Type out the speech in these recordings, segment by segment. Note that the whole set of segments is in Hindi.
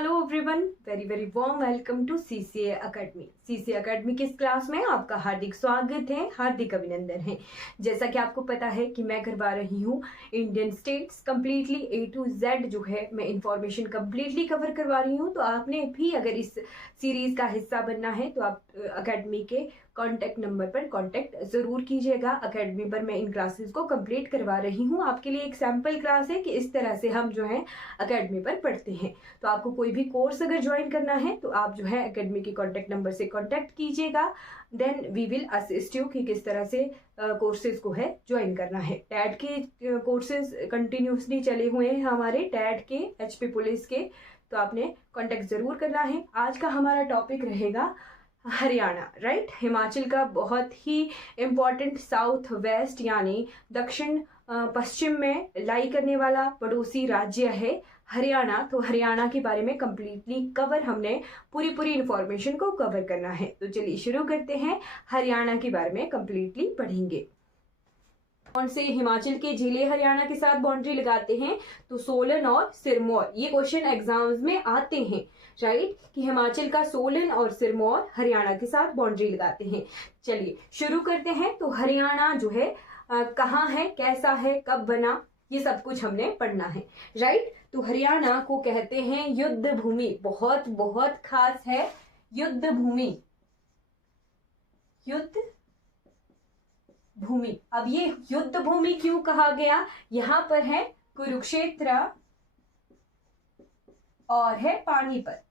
Hello everyone, very very warm welcome to CCA academy. CCA academy की इस क्लास में आपका हार्दिक स्वागत है, हार्दिक अभिनंदन है। जैसा कि आपको पता है कि मैं करवा रही हूँ Indian states completely A to Z जो है मैं इंफॉर्मेशन कंप्लीटली कवर करवा रही हूँ। तो आपने भी अगर इस सीरीज का हिस्सा बनना है तो आप एकेडमी के कॉन्टैक्ट नंबर पर कॉन्टैक्ट जरूर कीजिएगा। एकेडमी पर मैं इन क्लासेस को कंप्लीट करवा रही हूँ। आपके लिए एक सैम्पल क्लास है कि इस तरह से हम जो है एकेडमी पर पढ़ते हैं। तो आपको कोई भी कोर्स अगर ज्वाइन करना है तो आप जो है एकेडमी के कॉन्टैक्ट नंबर से कॉन्टैक्ट कीजिएगा। Then we will assist you कि किस तरह से कोर्सेज को है ज्वाइन करना है। टैट के कोर्सेज कंटिन्यूसली चले हुए हैं हमारे, टैट के, HP पुलिस के, तो आपने कॉन्टैक्ट जरूर करना है। आज का हमारा टॉपिक रहेगा हरियाणा, राइट। हिमाचल का बहुत ही इम्पॉर्टेंट साउथ वेस्ट यानी दक्षिण पश्चिम में लाई करने वाला पड़ोसी राज्य है हरियाणा। तो हरियाणा के बारे में कंप्लीटली कवर हमने पूरी इंफॉर्मेशन को कवर करना है। तो चलिए शुरू करते हैं। हरियाणा के बारे में कंप्लीटली पढ़ेंगे। कौन से हिमाचल के जिले हरियाणा के साथ बाउंड्री लगाते हैं? तो सोलन और सिरमौर। ये क्वेश्चन एग्जाम्स में आते हैं, राइट, कि हिमाचल का सोलन और सिरमौर हरियाणा के साथ बाउंड्री लगाते हैं। चलिए शुरू करते हैं। तो हरियाणा जो है कहाँ है, कैसा है, कब बना, ये सब कुछ हमने पढ़ना है, राइट। तो हरियाणा को कहते हैं युद्ध भूमि। बहुत बहुत खास है युद्ध भूमि, युद्ध भूमि। अब ये युद्ध भूमि क्यों कहा गया? यहाँ पर है कुरुक्षेत्र और है पानीपत,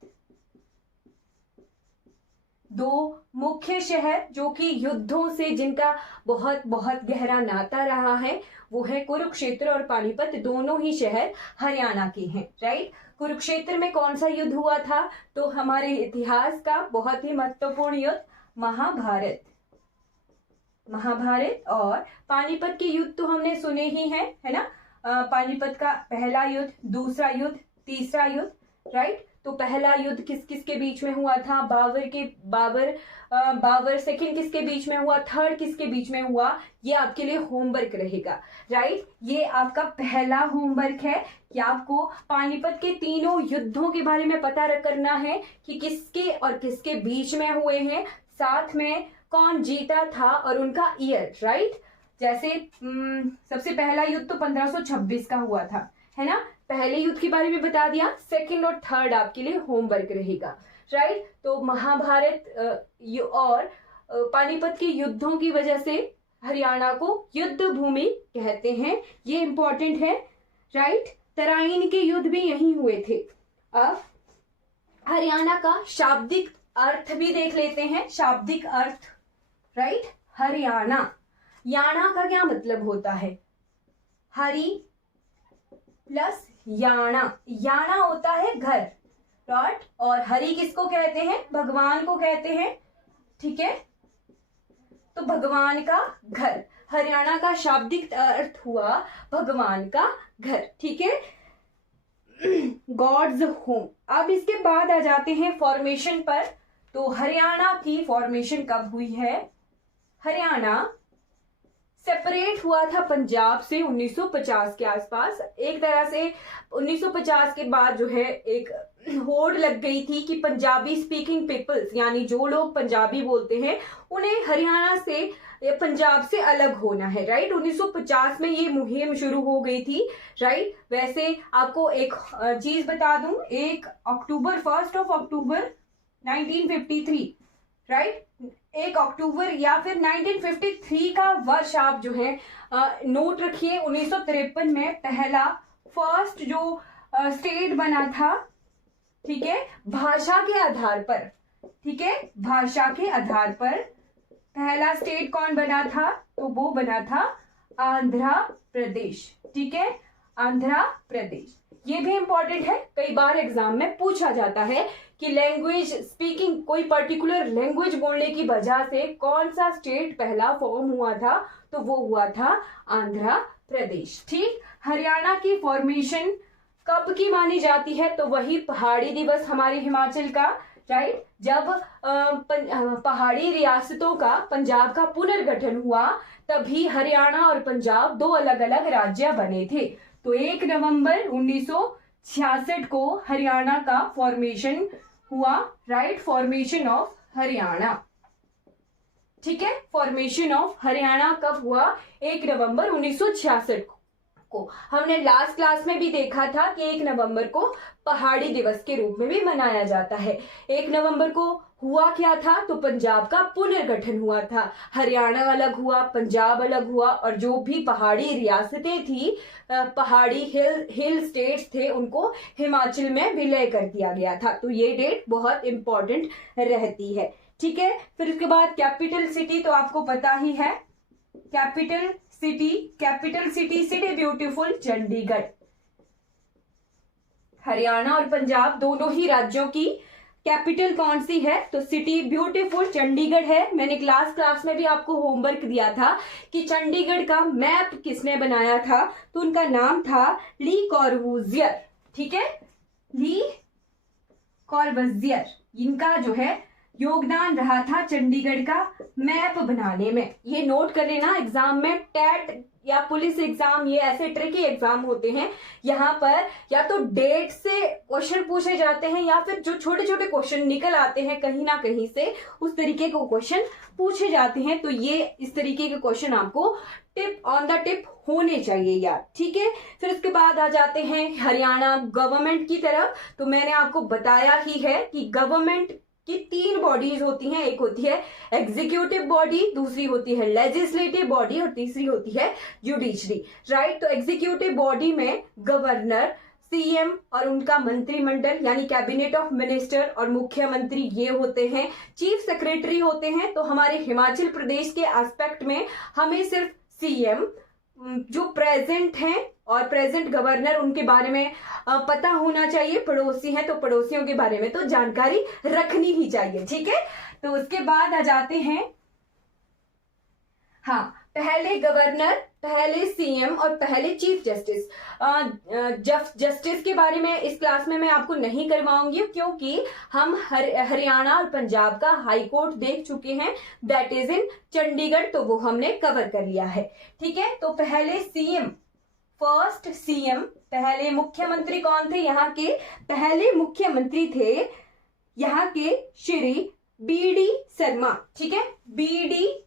दो मुख्य शहर जो कि युद्धों से जिनका बहुत बहुत गहरा नाता रहा है। वो है कुरुक्षेत्र और पानीपत, दोनों ही शहर हरियाणा के हैं, राइट। कुरुक्षेत्र में कौन सा युद्ध हुआ था? तो हमारे इतिहास का बहुत ही महत्वपूर्ण युद्ध महाभारत। महाभारत। और पानीपत के युद्ध तो हमने सुने ही हैं, है ना। पानीपत का पहला युद्ध, दूसरा युद्ध, तीसरा युद्ध, राइट। तो पहला युद्ध किस किस के बीच में हुआ था? बाबर सेकंड किसके बीच में हुआ? थर्ड किसके बीच में हुआ? ये आपके लिए होमवर्क रहेगा, राइट। ये आपका पहला होमवर्क है कि आपको पानीपत के तीनों युद्धों के बारे में पता करना है कि किसके और किसके बीच में हुए हैं, साथ में कौन जीता था और उनका ईयर, राइट। जैसे सबसे पहला युद्ध तो 1526 का हुआ था, है ना। पहले युद्ध के बारे में बता दिया, सेकंड और थर्ड आपके लिए होमवर्क रहेगा, राइट। तो महाभारत और पानीपत के युद्धों की वजह से हरियाणा को युद्ध भूमि कहते हैं। ये इंपॉर्टेंट है, राइट। तराइन के युद्ध भी यहीं हुए थे। अब हरियाणा का शाब्दिक अर्थ भी देख लेते हैं। शाब्दिक अर्थ, राइट। हरियाणा, याना का क्या मतलब होता है? हरि प्लस याना, याना होता है घर, राइट। और हरि किसको कहते हैं? भगवान को कहते हैं, ठीक है। तो भगवान का घर, हरियाणा का शाब्दिक अर्थ हुआ भगवान का घर, ठीक है। God's home. अब इसके बाद आ जाते हैं फॉर्मेशन पर। तो हरियाणा की फॉर्मेशन कब हुई है? हरियाणा सेपरेट हुआ था पंजाब से 1950 के आसपास। एक तरह से 1950 के बाद जो है एक होड़ लग गई थी कि पंजाबी स्पीकिंग पीपल्स यानी जो लोग पंजाबी बोलते हैं उन्हें हरियाणा से, पंजाब से अलग होना है, राइट। 1950 में ये मुहिम शुरू हो गई थी, राइट। वैसे आपको एक चीज बता दूं, 1 अक्टूबर 1953, राइट। 1 अक्टूबर या फिर 1953 का वर्ष आप जो है नोट रखिए। 1953 में पहला फर्स्ट जो स्टेट बना था, ठीक है, भाषा के आधार पर, ठीक है, भाषा के आधार पर पहला स्टेट कौन बना था? तो वो बना था आंध्र प्रदेश, ठीक है, आंध्र प्रदेश। ये भी इंपॉर्टेंट है, कई बार एग्जाम में पूछा जाता है कि लैंग्वेज स्पीकिंग, कोई पर्टिकुलर लैंग्वेज बोलने की वजह से कौन सा स्टेट पहला फॉर्म हुआ था? तो वो हुआ था आंध्र प्रदेश, ठीक। हरियाणा की फॉर्मेशन कब की मानी जाती है? तो वही पहाड़ी दिवस हमारे हिमाचल का, राइट, जब पहाड़ी रियासतों का, पंजाब का पुनर्गठन हुआ, तभी हरियाणा और पंजाब दो अलग अलग राज्य बने थे। तो 1 नवंबर 1966 को हरियाणा का फॉर्मेशन हुआ, राइट, फॉर्मेशन ऑफ हरियाणा, ठीक है। फॉर्मेशन ऑफ हरियाणा कब हुआ? 1 नवंबर 1966 को। हमने लास्ट क्लास में भी देखा था कि 1 नवंबर को पहाड़ी दिवस के रूप में भी मनाया जाता है। 1 नवंबर को हुआ क्या था? तो पंजाब का पुनर्गठन हुआ था। हरियाणा अलग हुआ, पंजाब अलग हुआ, और जो भी पहाड़ी रियासतें थी, पहाड़ी हिल स्टेट्स थे, उनको हिमाचल में विलय कर दिया गया था। तो ये डेट बहुत इंपॉर्टेंट रहती है, ठीक है। फिर उसके बाद कैपिटल सिटी तो आपको पता ही है, capital city beautiful Chandigarh. Haryana और पंजाब दोनों ही राज्यों की कैपिटल कौन सी है? तो सिटी ब्यूटीफुल चंडीगढ़ है। मैंने क्लास में भी आपको होमवर्क दिया था कि चंडीगढ़ का मैप किसने बनाया था, तो उनका नाम था ली कॉर्बूजियर, ठीक है, ली कॉर्बूजियर। इनका जो है योगदान रहा था चंडीगढ़ का मैप बनाने में। ये नोट कर लेना, एग्जाम में टेट या पुलिस एग्जाम, ये ऐसे ट्रिकी एग्जाम होते हैं, यहाँ पर या तो डेट से क्वेश्चन पूछे जाते हैं या फिर जो छोटे छोटे क्वेश्चन निकल आते हैं कहीं ना कहीं से, उस तरीके को क्वेश्चन पूछे जाते हैं। तो ये इस तरीके के क्वेश्चन आपको टिप ऑन द टिप होने चाहिए यार, ठीक है। फिर उसके बाद आ जाते हैं हरियाणा गवर्नमेंट की तरफ। तो मैंने आपको बताया ही है कि गवर्नमेंट की 3 बॉडीज होती हैं, एक होती है एग्जीक्यूटिव बॉडी, दूसरी होती है लेजिस्लेटिव बॉडी और तीसरी होती है जुडिशरी, राइट। तो एग्जीक्यूटिव बॉडी में गवर्नर, सीएम और उनका मंत्रिमंडल यानी कैबिनेट ऑफ मिनिस्टर और मुख्यमंत्री ये होते हैं। चीफ सेक्रेटरी होते हैं। तो हमारे हिमाचल प्रदेश के एस्पेक्ट में हमें सिर्फ सीएम, जो प्रेजेंट हैं और प्रेजेंट गवर्नर, उनके बारे में पता होना चाहिए। पड़ोसी हैं तो पड़ोसियों के बारे में तो जानकारी रखनी ही चाहिए, ठीक है। तो उसके बाद आ जाते हैं, हाँ, पहले गवर्नर, पहले सीएम और पहले चीफ जस्टिस। जस्टिस के बारे में इस क्लास में मैं आपको नहीं करवाऊंगी क्योंकि हम हरियाणा और पंजाब का हाई कोर्ट देख चुके हैं, दैट इज इन चंडीगढ़, तो वो हमने कवर कर लिया है, ठीक है। तो पहले सीएम, फर्स्ट सीएम, पहले मुख्यमंत्री कौन थे यहाँ के? पहले मुख्यमंत्री थे यहाँ के श्री बीडी शर्मा, ठीक है, बीडी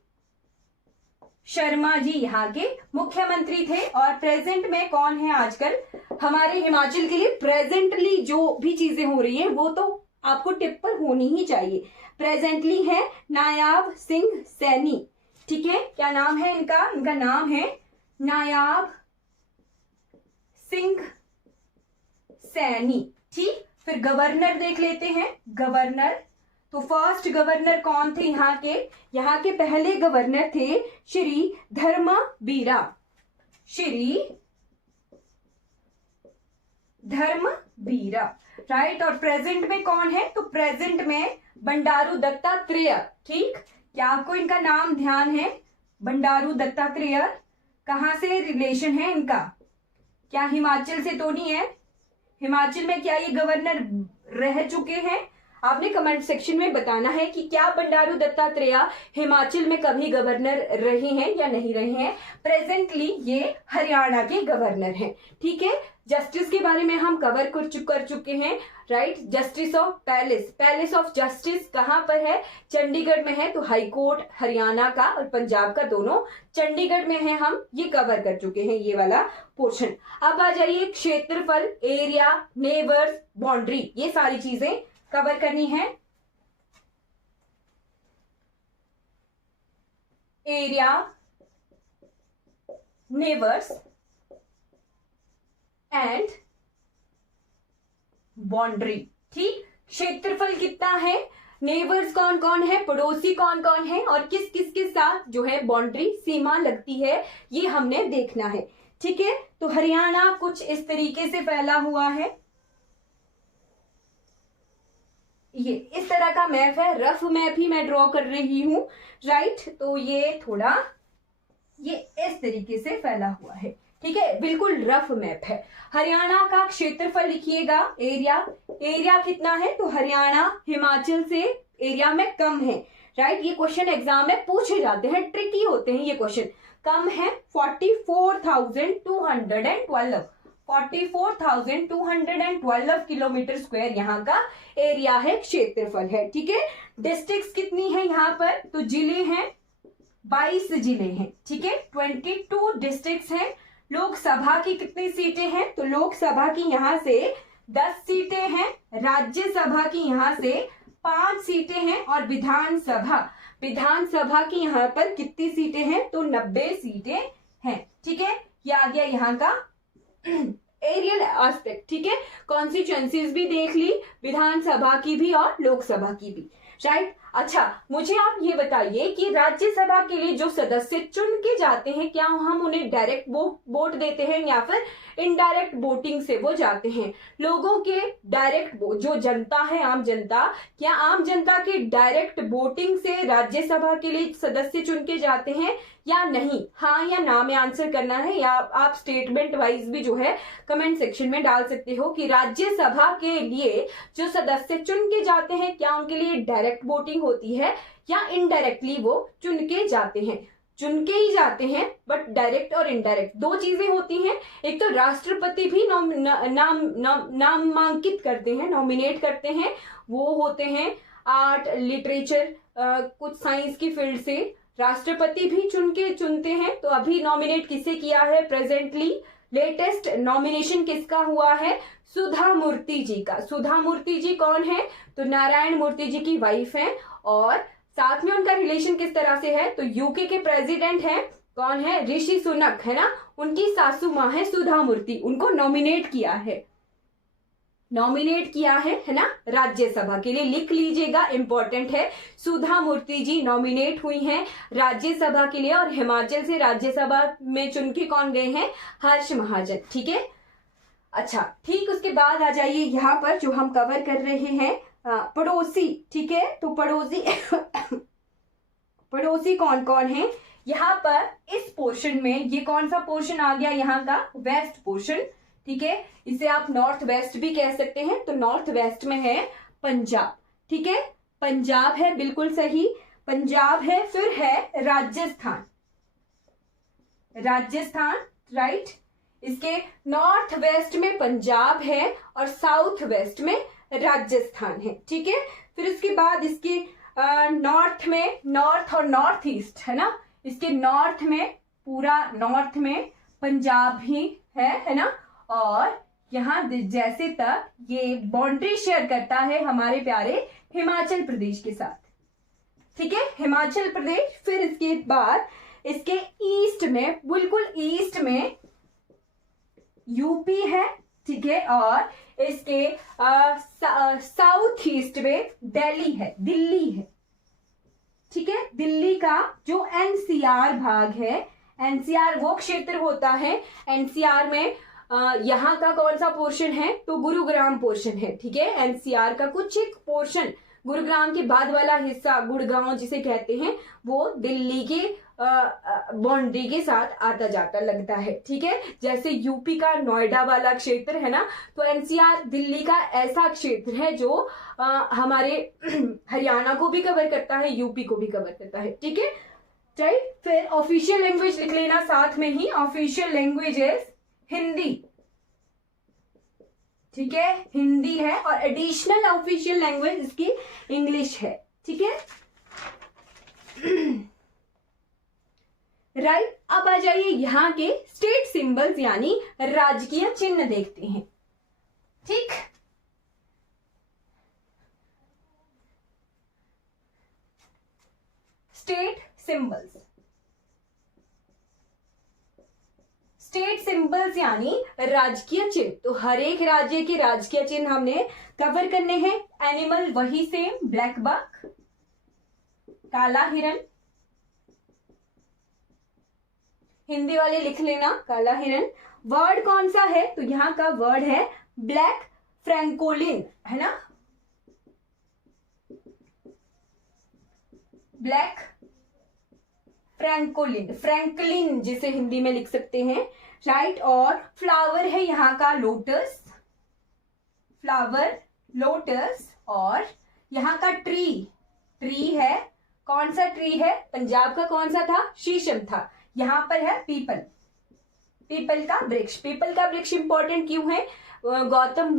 शर्मा जी यहाँ के मुख्यमंत्री थे। और प्रेजेंट में कौन है आजकल हमारे हिमाचल के लिए? प्रेजेंटली जो भी चीजें हो रही हैं वो तो आपको टिप पर होनी ही चाहिए। प्रेजेंटली है नायाब सिंह सैनी, ठीक है। क्या नाम है इनका? इनका नाम है नायाब सिंह सैनी, ठीक। फिर गवर्नर देख लेते हैं, गवर्नर। तो फर्स्ट गवर्नर कौन थे यहाँ के? यहाँ के पहले गवर्नर थे श्री धर्मबीरा, श्री धर्मबीरा, राइट। और प्रेजेंट में कौन है? तो प्रेजेंट में बंडारू दत्तात्रेय, ठीक। क्या आपको इनका नाम ध्यान है? बंडारू दत्तात्रेय। कहाँ से रिलेशन है इनका? क्या हिमाचल से तो नहीं है? हिमाचल में क्या ये गवर्नर रह चुके हैं? आपने कमेंट सेक्शन में बताना है कि क्या बंडारू दत्तात्रेय हिमाचल में कभी गवर्नर रहे हैं या नहीं रहे हैं। प्रेजेंटली ये हरियाणा के गवर्नर हैं, ठीक है। जस्टिस के बारे में हम कवर कर चुके हैं, right. Justice of palace of justice कहाँ पर है? चंडीगढ़ में है। तो हाई कोर्ट हरियाणा का और पंजाब का दोनों चंडीगढ़ में है, हम ये कवर कर चुके हैं ये वाला पोर्शन। अब आ जाइए क्षेत्रफल, एरिया, नेबर्स, बाउंड्री, ये सारी चीजें कवर करनी है। एरिया, नेबर्स एंड बाउंड्री, ठीक। क्षेत्रफल कितना है, नेबर्स कौन कौन है, पड़ोसी कौन कौन है और किस किस के साथ जो है बाउंड्री सीमा लगती है, ये हमने देखना है, ठीक है। तो हरियाणा कुछ इस तरीके से फैला हुआ है, ये इस तरह का मैप है, रफ मैप ही मैं ड्रॉ कर रही हूं, राइट। तो ये थोड़ा ये इस तरीके से फैला हुआ है, ठीक है, बिल्कुल रफ मैप है। हरियाणा का क्षेत्रफल लिखिएगा, एरिया कितना है? तो हरियाणा हिमाचल से एरिया में कम है, राइट। ये क्वेश्चन एग्जाम में पूछे जाते हैं, ट्रिकी होते हैं ये क्वेश्चन। कम है 44,212, 44,212 किलोमीटर स्क्वायर यहाँ का एरिया है, क्षेत्रफल है। ठीक है, डिस्ट्रिक्ट्स कितनी है यहाँ पर, तो जिले हैं 22 जिले हैं। ठीक है, 22 डिस्ट्रिक्ट्स हैं। लोकसभा की कितनी सीटें हैं, तो लोकसभा की यहाँ से 10 सीटें हैं, राज्यसभा की यहाँ से 5 सीटें हैं, और विधानसभा की यहाँ पर कितनी सीटें हैं, तो 90 सीटें हैं। ठीक है, ये आ गया यहाँ का एरियल एस्पेक्ट। ठीक है, कॉन्स्टिट्यूएंसीज भी देख ली, विधानसभा की भी और लोकसभा की भी, राइट। अच्छा, मुझे आप ये बताइए कि राज्यसभा के लिए जो सदस्य चुन के जाते हैं, क्या हम उन्हें डायरेक्ट वोट देते हैं या फिर इनडायरेक्ट वोटिंग से वो जाते हैं? लोगों के डायरेक्ट जो जनता है, आम जनता, क्या आम जनता के डायरेक्ट वोटिंग से राज्यसभा के लिए सदस्य चुन के जाते हैं या नहीं? हाँ या ना में आंसर करना है, या आप स्टेटमेंट वाइज भी जो है कमेंट सेक्शन में डाल सकते हो कि राज्यसभा के लिए जो सदस्य चुन के जाते हैं, क्या उनके लिए डायरेक्ट वोटिंग होती है या इनडायरेक्टली वो चुन के जाते हैं? चुन के ही जाते हैं, बट डायरेक्ट और इनडायरेक्ट दो चीजें होती हैं। एक तो राष्ट्रपति भी नामांकित करते हैं, नॉमिनेट करते हैं, वो होते हैं आर्ट, लिटरेचर, कुछ साइंस की फील्ड से राष्ट्रपति भी चुनते हैं। तो अभी नॉमिनेट किसे किया है प्रेजेंटली? लेटेस्ट नॉमिनेशन किसका हुआ है? सुधा मूर्ति जी का। सुधा मूर्ति जी कौन है? तो नारायण मूर्ति जी की वाइफ है, और साथ में उनका रिलेशन किस तरह से है? तो यूके के प्रेसिडेंट हैं, कौन है? ऋषि सुनक, है ना, उनकी सासू माँ है सुधा मूर्ति, उनको नॉमिनेट किया है ना, राज्यसभा के लिए। लिख लीजिएगा, इंपॉर्टेंट है। सुधा मूर्ति जी नॉमिनेट हुई हैं राज्यसभा के लिए, और हिमाचल से राज्यसभा में चुन के कौन गए हैं? हर्ष महाजन। ठीक है, अच्छा, ठीक, उसके बाद आ जाइए यहाँ पर जो हम कवर कर रहे हैं, पड़ोसी। ठीक है, तो पड़ोसी कौन कौन है यहाँ पर? इस पोर्शन में ये कौन सा पोर्शन आ गया यहाँ का? West portion. ठीक है, इसे आप नॉर्थ वेस्ट भी कह सकते हैं। तो नॉर्थ वेस्ट में है पंजाब। ठीक है, पंजाब है, बिल्कुल सही, पंजाब है। फिर है राजस्थान, राइट। इसके नॉर्थ वेस्ट में पंजाब है और साउथ वेस्ट में राजस्थान है। ठीक है, फिर इसके बाद इसके नॉर्थ में, नॉर्थ और नॉर्थ ईस्ट, है ना, इसके नॉर्थ में, पूरा नॉर्थ में पंजाब ही है ना, और यहाँ जैसे तक ये बाउंड्री शेयर करता है हमारे प्यारे हिमाचल प्रदेश के साथ। ठीक है, हिमाचल प्रदेश। फिर इसके बाद इसके ईस्ट में, बिल्कुल ईस्ट में यूपी है। ठीक है, और इसके साउथ ईस्ट में दिल्ली है। ठीक है, दिल्ली का जो एनसीआर भाग है, एनसीआर वो क्षेत्र होता है, एनसीआर में यहाँ का कौन सा पोर्शन है? तो गुरुग्राम पोर्शन है। ठीक है, एनसीआर का कुछ एक पोर्शन, गुरुग्राम के बाद वाला हिस्सा, गुड़गांव जिसे कहते हैं, वो दिल्ली के बाउंड्री के साथ आता जाता लगता है। ठीक है, जैसे यूपी का नोएडा वाला क्षेत्र है ना, तो एनसीआर दिल्ली का ऐसा क्षेत्र है जो हमारे हरियाणा को भी कवर करता है, यूपी को भी कवर करता है। ठीक है, राइट। फिर ऑफिशियल लैंग्वेज लिख लेना साथ में ही, ऑफिशियल लैंग्वेज हिंदी। ठीक है, हिंदी है, और एडिशनल ऑफिशियल लैंग्वेज इसकी इंग्लिश है। ठीक है, राइट। अब आ जाइए यहाँ के स्टेट सिंबल्स यानी राजकीय चिन्ह देखते हैं। ठीक, स्टेट सिंबल्स, स्टेट सिंबल्स यानी राजकीय चिन्ह। तो हर एक राज्य के राजकीय चिन्ह हमने कवर करने हैं। एनिमल वही सेम, ब्लैक बक, काला हिरन, हिंदी वाले लिख लेना काला हिरन। वर्ड कौन सा है? तो यहाँ का वर्ड है ब्लैक फ्रैंकोलिन, है ना, ब्लैक फ्रैंकोलिन, फ्रैंकलिन जिसे हिंदी में लिख सकते हैं, राइट। और फ्लावर है यहाँ का लोटस, फ्लावर लोटस। और यहाँ का ट्री है, कौन सा ट्री है? पंजाब का कौन सा था? शीशम था। यहाँ पर है पीपल, पीपल का वृक्ष। पीपल का वृक्ष इंपॉर्टेंट क्यों है? गौतम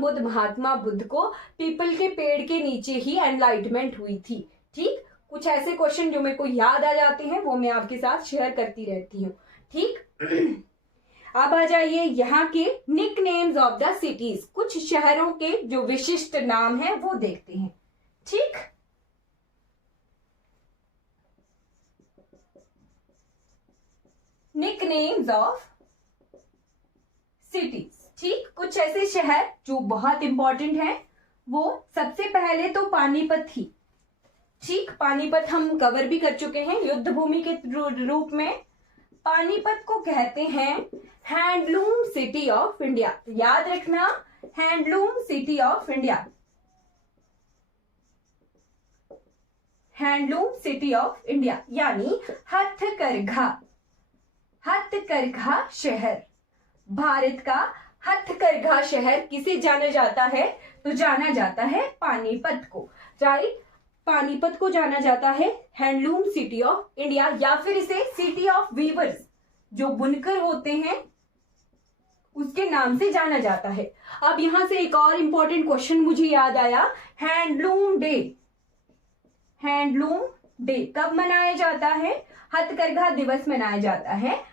बुद्ध महात्मा बुद्ध को पीपल के पेड़ के नीचे ही एनलाइटमेंट हुई थी। ठीक, कुछ ऐसे क्वेश्चन जो मेरे को याद आ जाते हैं वो मैं आपके साथ शेयर करती रहती हूँ। ठीक, अब आ जाइए यहाँ के nicknames of the cities, कुछ शहरों के जो विशिष्ट नाम है वो देखते हैं। ठीक, निक नेम्स ऑफ सिटीज। ठीक, कुछ ऐसे शहर जो बहुत इंपॉर्टेंट हैं, वो सबसे पहले तो पानीपत थी। ठीक, पानीपत हम कवर भी कर चुके हैं युद्ध भूमि के रूप में। पानीपत को कहते हैं हैंडलूम सिटी ऑफ इंडिया। याद रखना, handloom city of India, handloom city of India यानी हथकरघा शहर। भारत का हथकरघा शहर किसे जाना जाता है? तो जाना जाता है पानीपत को। राइट, पानीपत को जाना जाता है हैंडलूम सिटी ऑफ इंडिया, या फिर इसे सिटी ऑफ वीवर्स, जो बुनकर होते हैं उसके नाम से जाना जाता है। अब यहां से एक और इंपॉर्टेंट क्वेश्चन मुझे याद आया, हैंडलूम डे। हैंडलूम डे कब मनाया जाता है? हथकरघा दिवस मनाया जाता है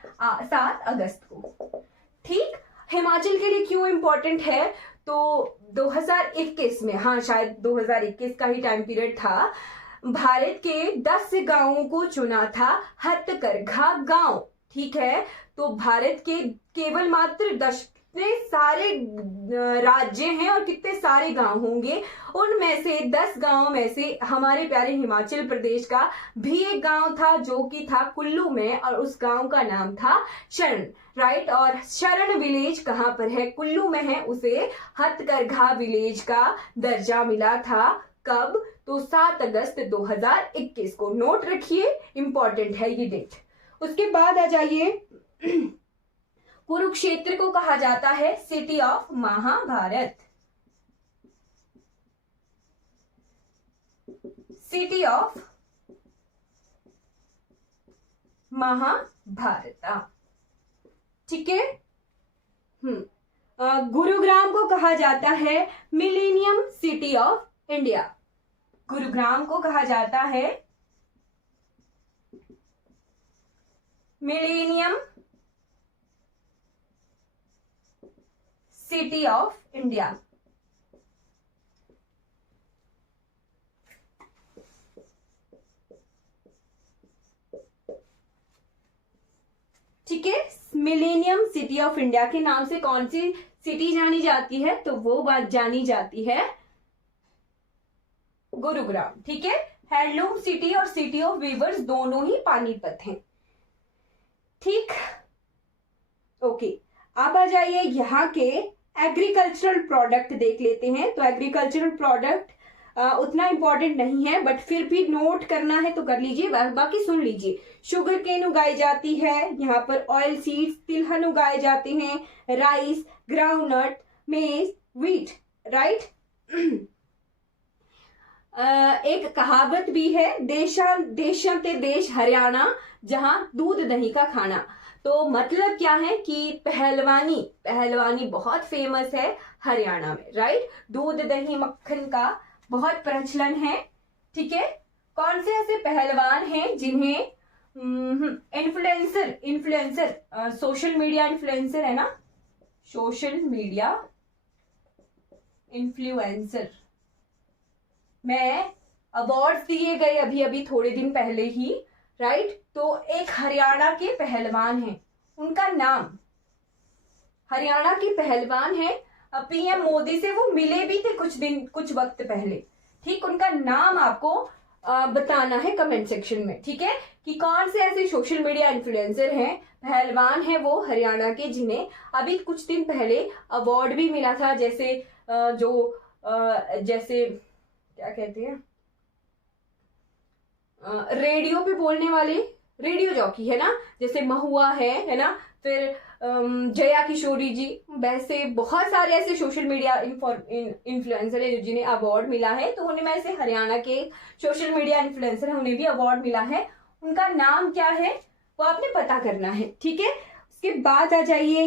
7 अगस्त को। ठीक, हिमाचल के लिए क्यों इंपॉर्टेंट है? तो 2021 में, हाँ शायद 2021 का ही टाइम पीरियड था, भारत के 10 गांवों को चुना था हथकरघा गांव। ठीक है, तो भारत के केवल मात्र 10 कितने सारे राज्य हैं और कितने सारे गांव होंगे, उनमें से 10 गांव में से हमारे प्यारे हिमाचल प्रदेश का भी एक गांव था जो कि था कुल्लू में, और उस गांव का नाम था शरण। राइट, और शरण विलेज कहाँ पर है? कुल्लू में है। उसे हथकरघा विलेज का दर्जा मिला था। कब? तो 7 अगस्त 2021 को। नोट रखिए, इंपॉर्टेंट है ये डेट। उसके बाद आ जाइए, कुरुक्षेत्र को कहा जाता है city of Mahabharat. City of Mahabharat. ठीक है। गुरुग्राम को कहा जाता है millennium city of India. Gurugram को कहा जाता है मिलेनियम सिटी ऑफ इंडिया। ठीक है, मिलेनियम सिटी ऑफ इंडिया के नाम से कौन सी सिटी जानी जाती है? तो वो बात जानी जाती है गुरुग्राम। ठीक है, हैंडलूम सिटी और सिटी ऑफ वीवर्स दोनों ही पानीपत हैं। ठीक, ओके, अब आ जाइए यहाँ के एग्रीकल्चरल प्रोडक्ट देख लेते हैं। तो एग्रीकल्चरल प्रोडक्ट उतना इंपॉर्टेंट नहीं है, बट फिर भी नोट करना है तो कर लीजिए, बाकी सुन लीजिए। शुगर केन उगाई जाती है यहाँ पर, ऑयल सीड्स, तिलहन उगाए जाते हैं, राइस, ग्राउंडनट, मेज, व्हीट। राइट, एक कहावत भी है, देशां ते देश हरियाणा, जहां दूध दही का खाना। तो मतलब क्या है कि पहलवानी बहुत फेमस है हरियाणा में। राइट, दूध दही मक्खन का बहुत प्रचलन है। ठीक है, कौन से ऐसे पहलवान हैं जिन्हें इन्फ्लुएंसर सोशल मीडिया इन्फ्लुएंसर है ना, सोशल मीडिया इन्फ्लुएंसर में अवार्ड्स दिए गए अभी थोड़े दिन पहले ही। राइट, तो एक हरियाणा के पहलवान हैं, उनका नाम, हरियाणा के पहलवान है, पीएम मोदी से वो मिले भी थे कुछ वक्त पहले। ठीक, उनका नाम आपको बताना है कमेंट सेक्शन में। ठीक है, कि कौन से ऐसे सोशल मीडिया इन्फ्लुएंसर हैं, पहलवान हैं वो हरियाणा के, जिन्हें अभी कुछ दिन पहले अवार्ड भी मिला था। जैसे जैसे क्या कहते हैं, रेडियो पे बोलने वाले रेडियो जॉकी है ना, जैसे महुआ है ना, फिर जया किशोरी जी, वैसे बहुत सारे ऐसे सोशल मीडिया इन्फ्लुएंसर है जिन्हें अवार्ड मिला है। तो उनमें ऐसे हरियाणा के सोशल मीडिया इन्फ्लुएंसर है, उन्हें भी अवार्ड मिला है। उनका नाम क्या है वो आपने पता करना है। ठीक है, उसके बाद आ जाइए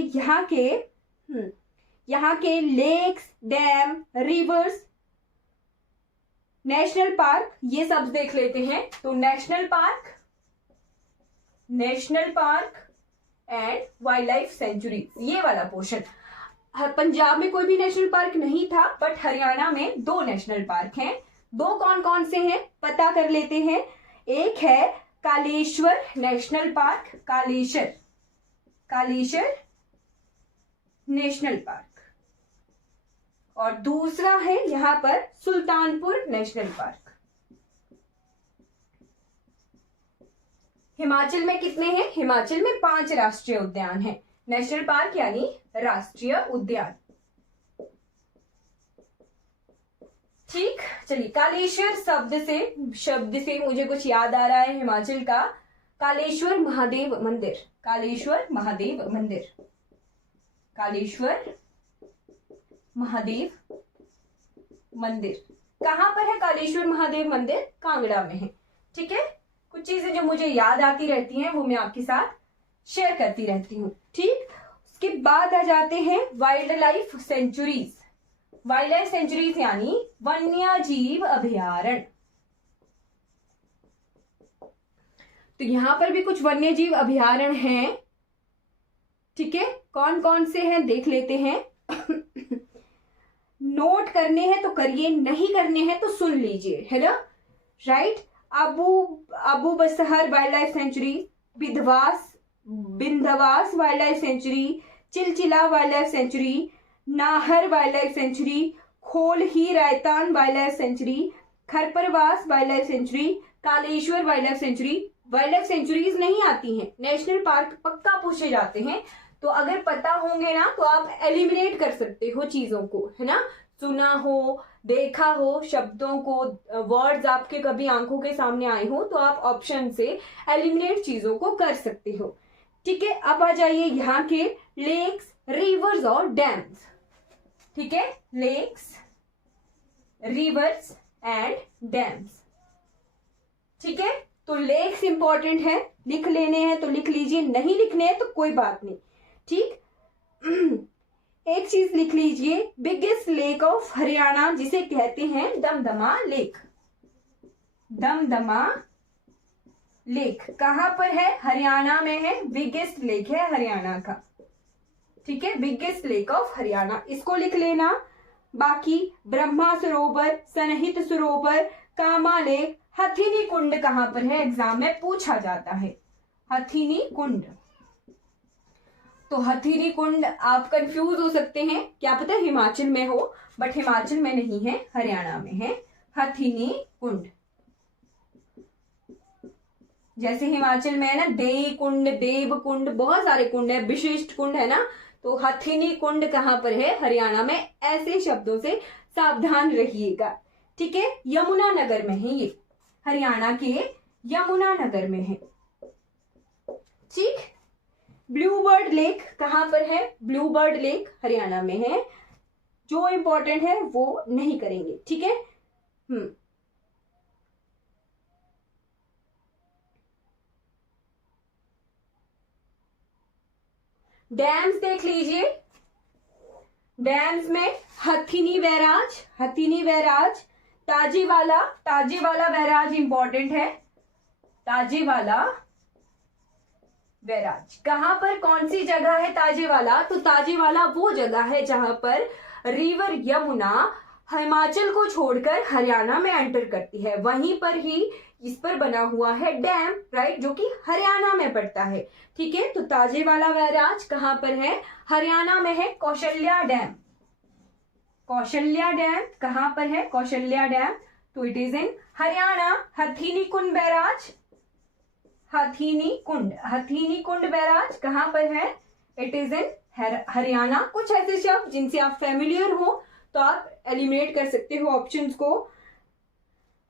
यहाँ के lakes, dams, rivers, national park, ये सब देख लेते हैं। तो national park and wildlife sanctuary, ये वाला पोर्शन। पंजाब में कोई भी नेशनल पार्क नहीं था, बट हरियाणा में 2 नेशनल पार्क हैं। 2 कौन कौन से हैं पता कर लेते हैं। एक है Kaleshwar national park, Kaleshwar national park, और दूसरा है यहां पर सुल्तानपुर नेशनल पार्क। हिमाचल में कितने हैं? हिमाचल में 5 राष्ट्रीय उद्यान हैं। नेशनल पार्क यानी राष्ट्रीय उद्यान। ठीक, चलिए कालेश्वर शब्द से मुझे कुछ याद आ रहा है हिमाचल का। कालेश्वर महादेव मंदिर, कालेश्वर महादेव मंदिर कहां पर है? कालेश्वर महादेव मंदिर कांगड़ा में है। ठीक है, कुछ चीजें जो मुझे याद आती रहती हैं वो मैं आपके साथ शेयर करती रहती हूँ। ठीक, उसके बाद आ जाते हैं wild life sanctuaries. Wild life sanctuaries यानी वन्य जीव अभयारण्य। तो यहां पर भी कुछ वन्य जीव अभयारण्य हैं। ठीक है, कौन कौन से हैं देख लेते हैं। नोट करने हैं तो करिए, नहीं करने हैं तो सुन लीजिए, है ना। Right, Abubshahar wildlife sanctuary, Bhindawas wildlife sanctuary, Chhilchhila wildlife sanctuary, Nahar wildlife sanctuary, Khol Raitan wildlife sanctuary, Khaparwas wildlife sanctuary, Kaleshwar wildlife sanctuary. Wildlife sanctuaries नहीं आती हैं, नेशनल पार्क पक्का पूछे जाते हैं। तो अगर पता होंगे ना तो आप एलिमिनेट कर सकते हो चीजों को, है ना। सुना हो, देखा हो शब्दों को, वर्ड्स आपके कभी आंखों के सामने आए हो तो आप ऑप्शन से एलिमिनेट चीजों को कर सकते हो। ठीक है, अब आ जाइए यहाँ के लेक्स, रिवर्स और डैम्स। ठीक है, लेक्स, रिवर्स एंड डैम्स। ठीक है, तो लेक्स इंपॉर्टेंट है, लिख लेने हैं तो लिख लीजिए, नहीं लिखने हैं तो कोई बात नहीं। ठीक, एक चीज लिख लीजिए, बिगेस्ट लेक ऑफ हरियाणा जिसे कहते हैं दमदमा लेक। दमदमा लेक कहां पर है? हरियाणा में है, बिगेस्ट लेक है हरियाणा का। ठीक है, बिगेस्ट लेक ऑफ हरियाणा, इसको लिख लेना। बाकी ब्रह्मा सरोवर, सनहित सरोवर, कामा लेक, हथिनी कुंड कहां पर है? एग्जाम में पूछा जाता है, हथिनी कुंड। तो हथिनी कुंड आप कंफ्यूज हो सकते हैं, क्या पता हिमाचल में हो, बट हिमाचल में नहीं है, हरियाणा में है हथिनी कुंड। जैसे हिमाचल में है ना देई कुंड, देव कुंड, बहुत सारे कुंड है, विशिष्ट कुंड है ना। तो हथिनी कुंड कहां पर है? हरियाणा में। ऐसे शब्दों से सावधान रहिएगा। ठीक है, यमुनानगर में है ये, हरियाणा के यमुनानगर में है। ठीक, ब्लू बर्ड लेक कहां पर है? ब्लू बर्ड लेक हरियाणा में है। जो इंपॉर्टेंट है वो नहीं करेंगे। ठीक है, डैम्स देख लीजिए। डैम्स में हथिनी बैराज, ताजेवाला बैराज इंपॉर्टेंट है। ताजेवाला बैराज कहां पर, कौन सी जगह है ताजेवाला? तो ताजेवाला वो जगह है जहां पर रिवर यमुना हिमाचल को छोड़कर हरियाणा में एंटर करती है। वहीं पर ही इस पर बना हुआ है डैम, राइट, जो कि हरियाणा में पड़ता है। ठीक है, तो ताजेवाला बैराज कहां पर है? हरियाणा में है। कौशल्या डैम कहां पर है? कौशल्या डैम, तो it is in Haryana. Hathnikund barrage, Hathnikund barrage कहां पर है? It is in Haryana. कुछ ऐसे शब्द जिनसे आप फैमिलियर हो तो आप एलिमिनेट कर सकते हो ऑप्शंस को।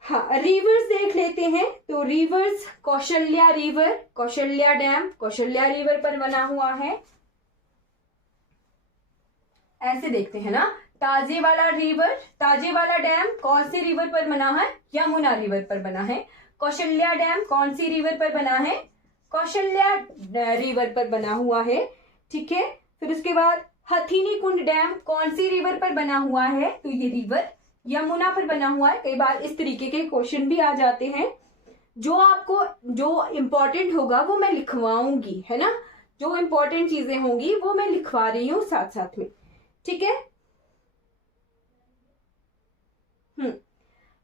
हाँ, रिवर्स देख लेते हैं। तो reverse, Kaushalya river, Kaushalya dam Kaushalya river पर बना हुआ है। ऐसे देखते हैं ना। ताजेवाला डैम कौन सी रिवर पर बना है? यमुना रिवर पर बना है। कौशल्या डैम कौन सी रिवर पर बना है? कौशल्या रिवर पर बना हुआ है, ठीक है। फिर उसके बाद हथिनी कुंड डैम कौन सी रिवर पर बना हुआ है, तो ये रिवर यमुना पर बना हुआ है। कई बार इस तरीके के क्वेश्चन भी आ जाते हैं। जो आपको जो इम्पोर्टेंट होगा वो मैं लिखवाऊंगी, है ना, जो इम्पोर्टेंट चीजें होंगी वो मैं लिखवा रही हूं साथ साथ में, ठीक है।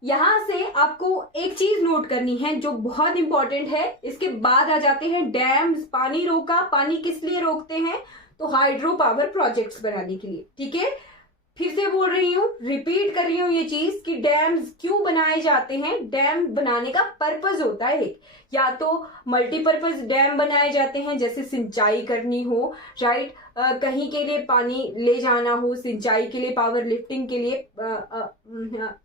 यहां से आपको एक चीज नोट करनी है जो बहुत इंपॉर्टेंट है। इसके बाद आ जाते हैं डैम्स। पानी रोका, पानी किस लिए रोकते हैं, तो हाइड्रो पावर प्रोजेक्ट्स बनाने के लिए, ठीक है। फिर से बोल रही हूँ, रिपीट कर रही हूँ ये चीज कि डैम्स क्यों बनाए जाते हैं। डैम बनाने का पर्पस होता है, या तो मल्टीपर्पज डैम बनाए जाते हैं, जैसे सिंचाई करनी हो, राइट, कहीं के लिए पानी ले जाना हो, सिंचाई के लिए, पावर लिफ्टिंग के लिए,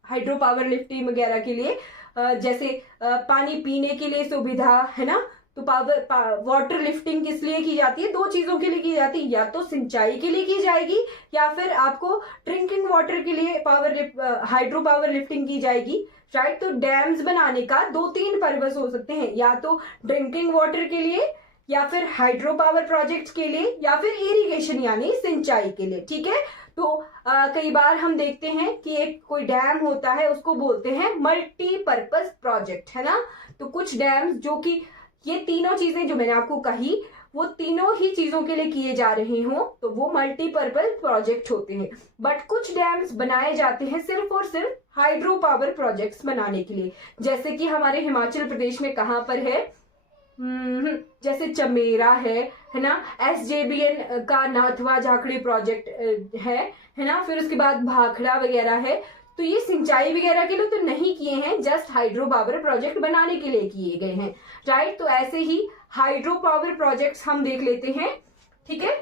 हाइड्रो पावर लिफ्टिंग वगैरह के लिए, जैसे पानी पीने के लिए सुविधा, है ना। तो वाटर लिफ्टिंग किस लिए की जाती है, दो चीजों के लिए की जाती है, या तो सिंचाई के लिए की जाएगी या फिर आपको ड्रिंकिंग वाटर के लिए हाइड्रो पावर लिफ्टिंग की जाएगी, राइट। तो डैम्स बनाने का 2-3 पर्पस हो सकते हैं, या तो ड्रिंकिंग वाटर के लिए, या फिर हाइड्रो पावर प्रोजेक्ट के लिए, या फिर इरिगेशन यानी सिंचाई के लिए, ठीक है। तो कई बार हम देखते हैं कि एक कोई डैम होता है उसको बोलते हैं मल्टीपर्पज प्रोजेक्ट, है ना। तो कुछ डैम्स जो कि ये तीनों चीजें जो मैंने आपको कही वो तीनों ही चीजों के लिए किए जा रहे हों तो वो मल्टीपर्पज प्रोजेक्ट होते हैं। बट कुछ डैम्स बनाए जाते हैं सिर्फ और सिर्फ हाइड्रो पावर प्रोजेक्ट्स बनाने के लिए, जैसे कि हमारे हिमाचल प्रदेश में कहां पर है, जैसे चमेरा है ना, SJBN का नाथवा झाखड़ी प्रोजेक्ट है ना। फिर उसके बाद भाखड़ा वगैरह है। तो ये सिंचाई वगैरह के लिए तो नहीं किए हैं, जस्ट हाइड्रो पावर प्रोजेक्ट बनाने के लिए किए गए हैं, राइट। तो ऐसे ही हाइड्रो पावर प्रोजेक्ट्स हम देख लेते हैं, ठीक है।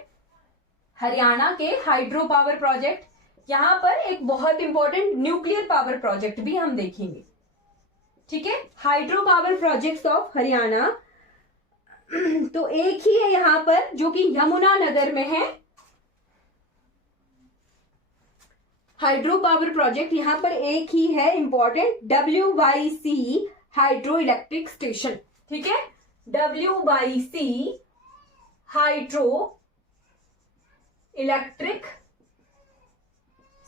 हरियाणा के हाइड्रो पावर प्रोजेक्ट, यहां पर एक बहुत इंपॉर्टेंट न्यूक्लियर पावर प्रोजेक्ट भी हम देखेंगे, ठीक है। Hydro power projects of Haryana तो एक ही है यहां पर जो कि यमुना नगर में है। हाइड्रो पावर प्रोजेक्ट यहां पर एक ही है important, WYC hydro electric station, ठीक है। WYC hydro electric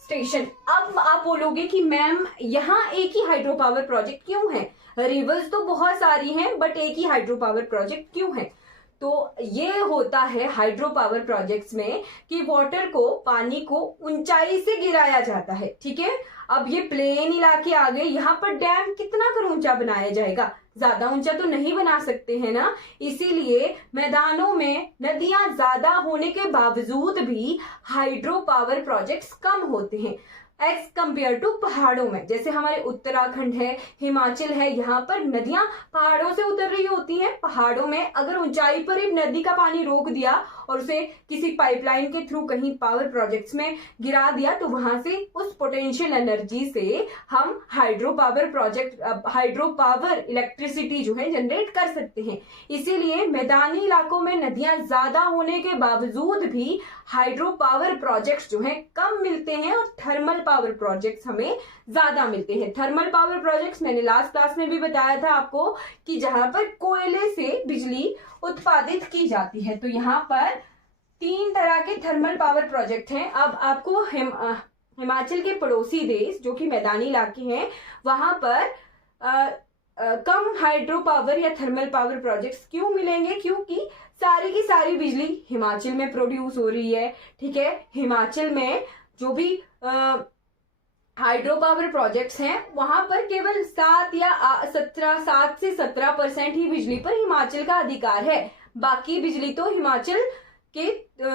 station. अब आप बोलोगे कि मैम यहां एक ही हाइड्रो पावर प्रोजेक्ट क्यों है, रिवर्स तो बहुत सारी हैं बट एक ही हाइड्रो पावर प्रोजेक्ट क्यों है। तो ये होता है हाइड्रो पावर प्रोजेक्ट्स में कि वाटर को, पानी को ऊंचाई से गिराया जाता है, ठीक है। अब ये प्लेन इलाके आ गए, यहाँ पर डैम कितना कर ऊंचा बनाया जाएगा, ज्यादा ऊंचा तो नहीं बना सकते हैं ना। इसीलिए मैदानों में नदियां ज्यादा होने के बावजूद भी हाइड्रो पावर प्रोजेक्ट्स कम होते हैं एज कंपेयर टू पहाड़ों में। जैसे हमारे उत्तराखंड है, हिमाचल है, यहाँ पर नदियां पहाड़ों से उतर रही होती हैं। पहाड़ों में अगर ऊंचाई पर एक नदी का पानी रोक दिया और उसे किसी पाइपलाइन के थ्रू कहीं पावर प्रोजेक्ट्स में गिरा दिया तो वहां से उस पोटेंशियल एनर्जी से हम हाइड्रो पावर इलेक्ट्रिसिटी जो है जनरेट कर सकते हैं। इसीलिए मैदानी इलाकों में नदियां ज्यादा होने के बावजूद भी हाइड्रो पावर प्रोजेक्ट्स जो है कम मिलते हैं और थर्मल पावर प्रोजेक्ट्स हमें ज्यादा मिलते हैं। थर्मल पावर प्रोजेक्ट्स मैंने लास्ट क्लास में भी बताया था आपको कि जहां पर कोयले से बिजली उत्पादित की जाती है। तो यहाँ पर 3 तरह के थर्मल पावर प्रोजेक्ट हैं। अब आपको हिमाचल के पड़ोसी देश जो कि मैदानी इलाके हैं वहां पर कम हाइड्रो पावर या थर्मल पावर प्रोजेक्ट्स क्यों मिलेंगे, क्योंकि सारी की सारी बिजली हिमाचल में प्रोड्यूस हो रही है, ठीक है। हिमाचल में जो भी हाइड्रो पावर प्रोजेक्ट्स हैं वहां पर केवल 7 से 17% ही बिजली पर हिमाचल का अधिकार है। बाकी बिजली तो हिमाचल के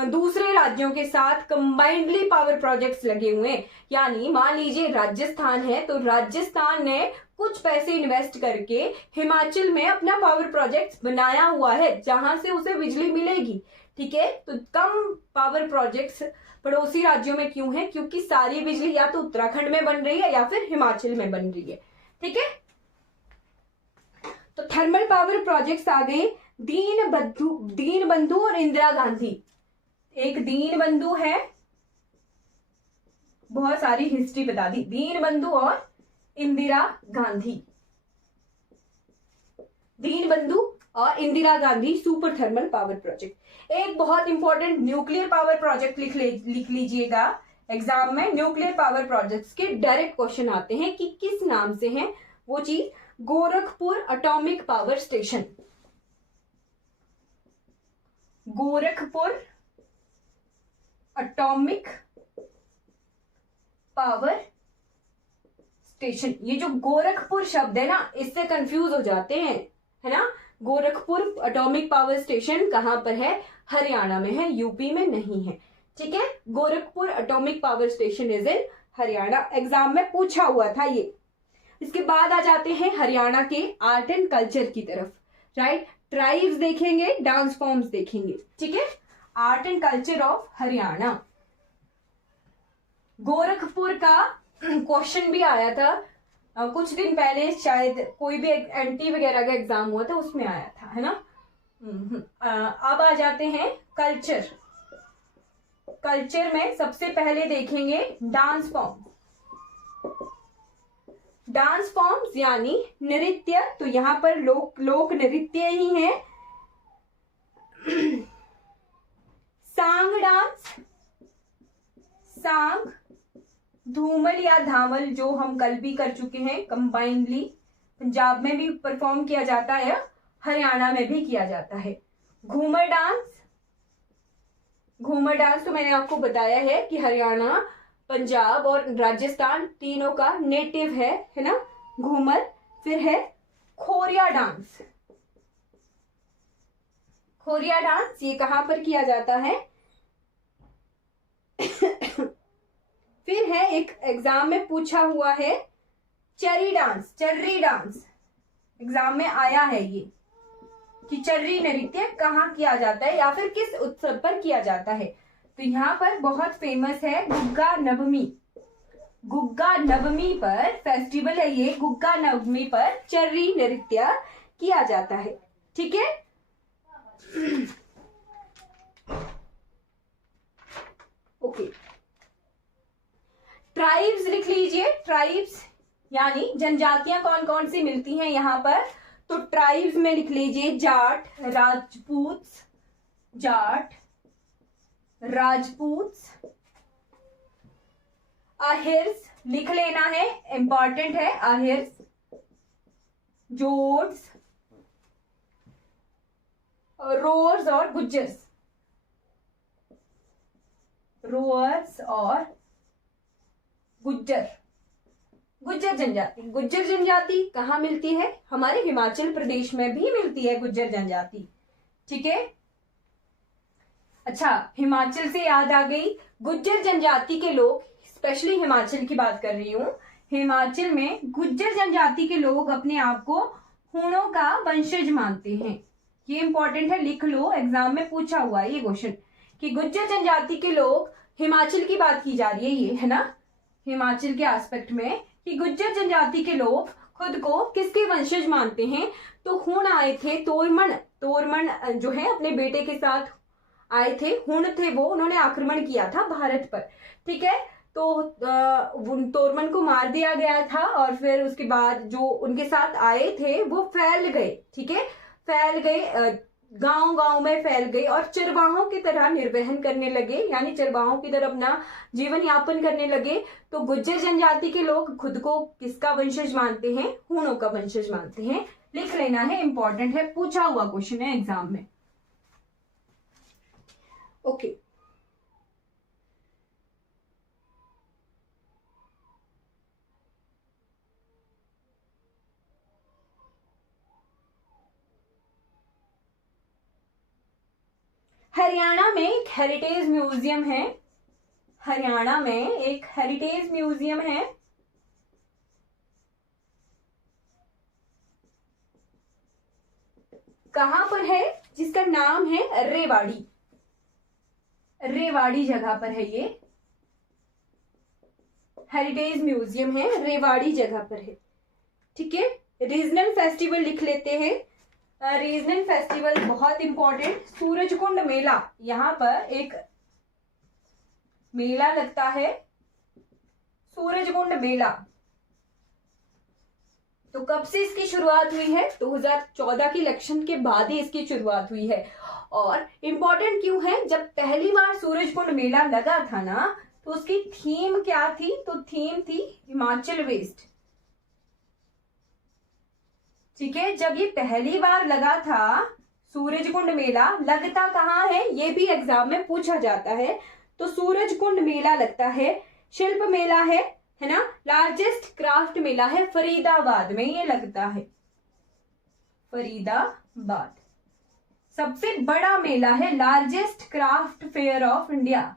दूसरे राज्यों के साथ कंबाइंडली पावर प्रोजेक्ट्स लगे हुए हैं। यानी मान लीजिए राजस्थान है तो राजस्थान ने कुछ पैसे इन्वेस्ट करके हिमाचल में अपना पावर प्रोजेक्ट बनाया हुआ है जहां से उसे बिजली मिलेगी, ठीक है। तो कम पावर प्रोजेक्ट्स पड़ोसी राज्यों में क्यों है, क्योंकि सारी बिजली या तो उत्तराखंड में बन रही है या फिर हिमाचल में बन रही है, ठीक है। तो थर्मल पावर प्रोजेक्ट्स आ गए। दीन बंधु और इंदिरा गांधी। एक दीन बंधु है, बहुत सारी हिस्ट्री बता दी, दीन बंधु और इंदिरा गांधी। दीन बंधु और Indira Gandhi super thermal power project. एक बहुत इंपॉर्टेंट न्यूक्लियर पावर प्रोजेक्ट लिख लीजिएगा एग्जाम में। न्यूक्लियर पावर प्रोजेक्ट्स के डायरेक्ट क्वेश्चन आते हैं कि किस नाम से है वो चीज। Gorakhpur atomic power station, Gorakhpur atomic power station. ये जो गोरखपुर शब्द है ना, इससे कंफ्यूज हो जाते हैं, है ना। गोरखपुर एटॉमिक पावर स्टेशन कहां पर है? हरियाणा में है, यूपी में नहीं है। ठीक है, Gorakhpur atomic power station is in Haryana. Exam में पूछा हुआ था ये। इसके बाद आ जाते हैं हरियाणा के आर्ट एंड कल्चर की तरफ, राइट। ट्राइब्स देखेंगे, डांस फॉर्म्स देखेंगे। ठीक है, art and culture of Haryana. Gorakhpur का क्वेश्चन भी आया था कुछ दिन पहले, शायद कोई भी एनटी वगैरह का एग्जाम हुआ था, उसमें आया था, है ना। अब आ जाते हैं कल्चर। कल्चर में सबसे पहले देखेंगे डांस फॉर्म। डांस फॉर्म्स यानी नृत्य, तो यहां पर लोक नृत्य ही है। सांग डांस, सांग, धूमल या धामल जो हम कल भी कर चुके हैं कंबाइनली। पंजाब में भी परफॉर्म किया जाता है, हरियाणा में भी किया जाता है। घूमर डांस, घूमर डांस तो मैंने आपको बताया है कि हरियाणा, पंजाब और राजस्थान तीनों का नेटिव है ना घूमर। फिर है खोरिया डांस। खोरिया डांस ये कहां पर किया जाता है? फिर है एक एग्जाम में पूछा हुआ है चर्री डांस। चर्री डांस एग्जाम में आया है ये कि चर्री नृत्य कहाँ किया जाता है या फिर किस उत्सव पर किया जाता है। तो यहाँ पर बहुत फेमस है गुग्गा नवमी। गुग्गा नवमी पर फेस्टिवल है ये। गुग्गा नवमी पर चर्री नृत्य किया जाता है। ठीक है, ओके। ट्राइब्स लिख लीजिए। ट्राइब्स यानी जनजातियां कौन कौन सी मिलती हैं यहाँ पर। तो ट्राइब्स में लिख लीजिए जाट, राजपूत, जाट, राजपूत, आहिर्स लिख लेना है, इंपॉर्टेंट है। आहिर्स, जोड्स, रोअर्स और गुज्जर्स। रोअर्स और गुज्जर, गुज्जर जनजाति। गुज्जर जनजाति कहाँ मिलती है? हमारे हिमाचल प्रदेश में भी मिलती है गुज्जर जनजाति। ठीक है, अच्छा, हिमाचल से याद आ गई, गुज्जर जनजाति के लोग, स्पेशली हिमाचल की बात कर रही हूं, हिमाचल में गुज्जर जनजाति के लोग अपने आप को हूणों का वंशज मानते हैं। ये इंपॉर्टेंट है, लिख लो, एग्जाम में पूछा हुआ है ये क्वेश्चन कि गुज्जर जनजाति के लोग, हिमाचल की बात की जा रही है ये, है ना, हिमाचल के एस्पेक्ट में, कि गुज्जर जनजाति के लोग खुद को किसके वंशज मानते हैं। तो हूण आए थे, तोरमन, तोरमन जो है अपने बेटे के साथ आए थे, हूण थे वो, उन्होंने आक्रमण किया था भारत पर। ठीक है, तो तोरमन को मार दिया गया था और फिर उसके बाद जो उनके साथ आए थे वो फैल गए। ठीक है, फैल गए, गांव गांव में फैल गए और चरवाहों की तरह निर्वहन करने लगे, यानी चरवाहों की तरह अपना जीवन यापन करने लगे। तो गुज्जर जनजाति के लोग खुद को किसका वंशज मानते हैं? हूणों का वंशज मानते हैं। लिख लेना है, इंपॉर्टेंट है, पूछा हुआ क्वेश्चन है एग्जाम में। ओके, हरियाणा में एक हेरिटेज म्यूजियम है। हरियाणा में एक हेरिटेज म्यूजियम है। कहां पर है? जिसका नाम है रेवाड़ी। रेवाड़ी जगह पर है ये हेरिटेज म्यूजियम है, रेवाड़ी जगह पर है। ठीक है, रीजनल फेस्टिवल लिख लेते हैं। रीजनल फेस्टिवल बहुत इंपॉर्टेंट, सूरजकुंड मेला। यहां पर एक मेला लगता है, सूरजकुंड मेला। तो कब से इसकी शुरुआत हुई है? 2014 के इलेक्शन के बाद ही इसकी शुरुआत हुई है। और इम्पोर्टेंट क्यों है? जब पहली बार सूरजकुंड मेला लगा था ना, तो उसकी थीम क्या थी? तो थीम थी हिमाचल वेस्ट। ठीक है, जब ये पहली बार लगा था सूरजकुंड मेला, लगता कहाँ है ये भी एग्जाम में पूछा जाता है। तो सूरजकुंड मेला लगता है, शिल्प मेला है ना, लार्जेस्ट क्राफ्ट मेला है फरीदाबाद में ये लगता है। फरीदाबाद सबसे बड़ा मेला है, largest craft fair of India.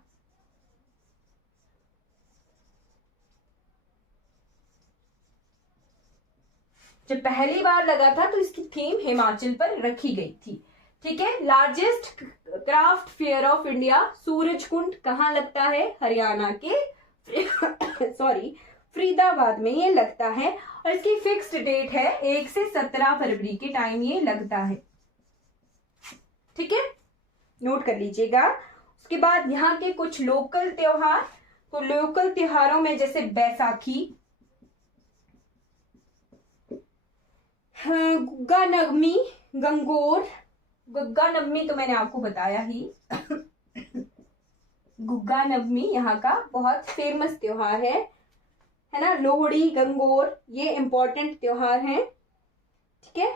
जब पहली बार लगा था तो इसकी थीम हिमाचल पर रखी गई थी। ठीक है, largest craft fair of India Surajkund कहाँ लगता है? हरियाणा के सॉरी फरीदाबाद में ये लगता है। और इसकी फिक्स्ड डेट है 1 से 17 फरवरी के टाइम ये लगता है। ठीक है, नोट कर लीजिएगा। उसके बाद यहाँ के कुछ लोकल त्योहार, तो लोकल त्योहारों में जैसे बैसाखी, गुग्गा नवमी, गंगोर। गुग्गा नवमी तो मैंने आपको बताया ही गुग्गा नवमी यहाँ का बहुत फेमस त्योहार है ना। लोहड़ी, गंगोर ये इंपॉर्टेंट त्योहार हैं। ठीक है,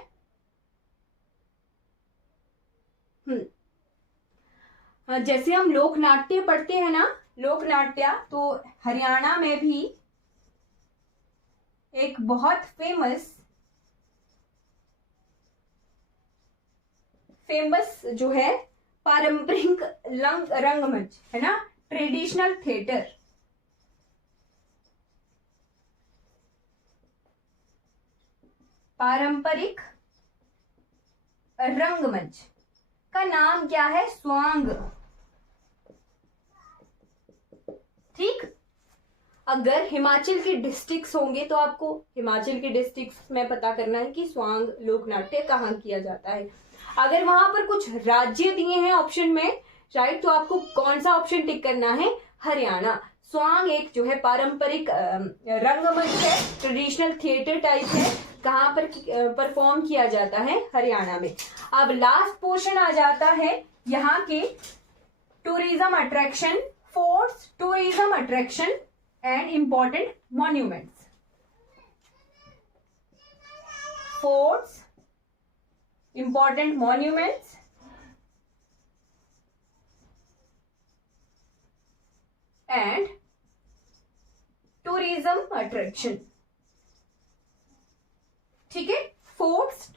जैसे हम लोक नाट्य पढ़ते हैं ना, लोक नाट्य, तो हरियाणा में भी एक बहुत फेमस जो है पारंपरिक रंगमंच है ना, ट्रेडिशनल थिएटर। पारंपरिक रंगमंच का नाम क्या है? स्वांग। ठीक, अगर हिमाचल के डिस्ट्रिक्ट्स होंगे तो आपको हिमाचल के डिस्ट्रिक्ट्स में पता करना है कि स्वांग लोकनाट्य कहाँ किया जाता है। अगर वहां पर कुछ राज्य दिए हैं ऑप्शन में, राइट, तो आपको कौन सा ऑप्शन टिक करना है? हरियाणा। स्वांग एक जो है पारंपरिक रंगमंच है, ट्रेडिशनल थिएटर टाइप है, कहाँ पर परफॉर्म किया जाता है? हरियाणा में। अब लास्ट पोर्शन आ जाता है यहाँ के tourism attraction, forts, tourism attraction and important monuments. Forts, important monuments and tourism attraction। ठीक है, forts,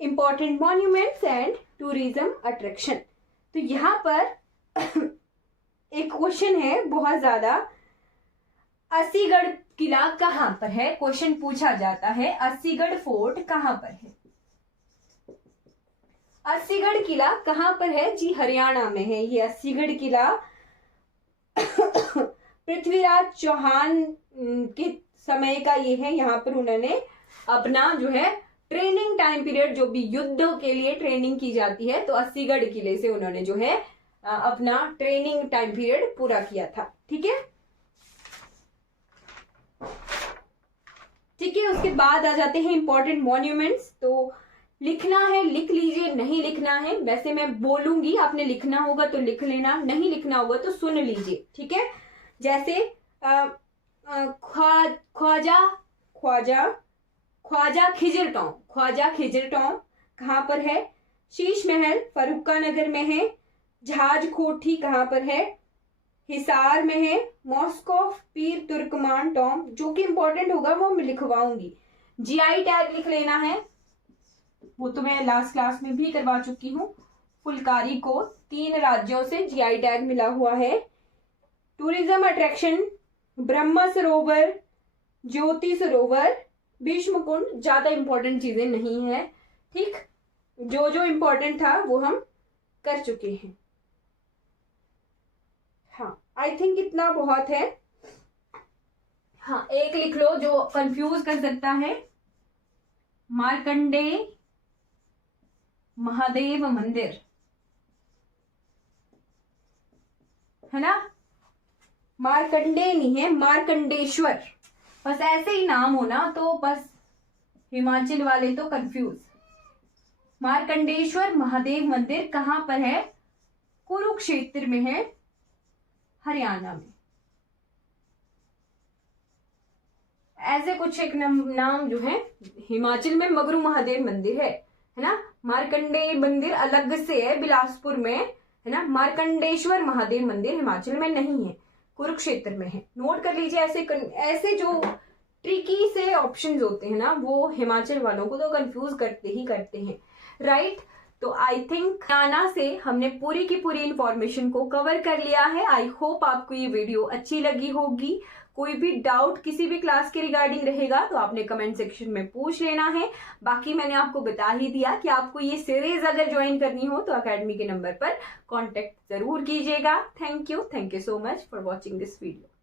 important monuments and tourism attraction। तो यहां पर एक क्वेश्चन है बहुत ज्यादा, अस्सीगढ़ किला कहां पर है? क्वेश्चन पूछा जाता है, अस्सीगढ़ फोर्ट कहां पर है? अस्सीगढ़ किला कहां पर है? जी हरियाणा में है ये अस्सीगढ़ किला। पृथ्वीराज चौहान के समय का ये है। यहाँ पर उन्होंने अपना जो है ट्रेनिंग टाइम पीरियड, जो भी युद्ध के लिए ट्रेनिंग की जाती है, तो अस्सीगढ़ किले से उन्होंने जो है अपना ट्रेनिंग टाइम पीरियड पूरा किया था। ठीक है, ठीक है। उसके बाद आ जाते हैं इंपॉर्टेंट मॉन्यूमेंट्स। तो लिखना है लिख लीजिए, नहीं लिखना है वैसे मैं बोलूंगी, आपने लिखना होगा तो लिख लेना, नहीं लिखना होगा तो सुन लीजिए। ठीक है, जैसे ख्वाजा ख्वाजा ख्वाजा खिजर टॉम, ख्वाजा खिजर टॉम कहाँ पर है? शीश महल फर्रुखा नगर में है। जहाज कोठी कहाँ पर है? हिसार में है। मॉस्को पीर तुर्कमान टॉम, जो कि इंपॉर्टेंट होगा वो मैं लिखवाऊंगी। जीआई टैग लिख लेना है, वो तो मैं लास्ट क्लास में भी करवा चुकी हूँ। फुलकारी को 3 राज्यों से जीआई टैग मिला हुआ है। टूरिज्म अट्रैक्शन ब्रह्म सरोवर, ज्योति सरोवर, भीष्म कुंड, ज्यादा इंपॉर्टेंट चीजें नहीं है। ठीक, जो जो इंपॉर्टेंट था वो हम कर चुके हैं। हाँ, आई थिंक इतना बहुत है। हाँ, एक लिख लो जो कंफ्यूज कर सकता है, मार्कंडेय महादेव मंदिर, है ना। मार्कंडेय नहीं है, मार्कंडेश्वर, बस ऐसे ही नाम हो ना तो बस हिमाचल वाले तो कंफ्यूज। मार्कंडेश्वर महादेव मंदिर कहां पर है? कुरुक्षेत्र में है, हरियाणा में। ऐसे कुछ एक नाम जो है, हिमाचल में मगरू महादेव मंदिर है ना। मार्कंडेय मंदिर अलग से है, बिलासपुर में है ना। मार्कंडेश्वर महादेव मंदिर हिमाचल में नहीं है, कुरुक्षेत्र में है। नोट कर लीजिए, ऐसे जो ट्रिकी से ऑप्शंस होते हैं ना, वो हिमाचल वालों को तो कंफ्यूज करते ही करते हैं, राइट। तो आई थिंक हरियाणा से हमने पूरी की पूरी इंफॉर्मेशन को कवर कर लिया है। आई होप आपको ये वीडियो अच्छी लगी होगी। कोई भी डाउट किसी भी क्लास के रिगार्डिंग रहेगा तो आपने कमेंट सेक्शन में पूछ लेना है। बाकी मैंने आपको बता ही दिया कि आपको ये सीरीज अगर ज्वाइन करनी हो तो अकेडमी के नंबर पर कांटेक्ट जरूर कीजिएगा। Thank you so much for watching this video.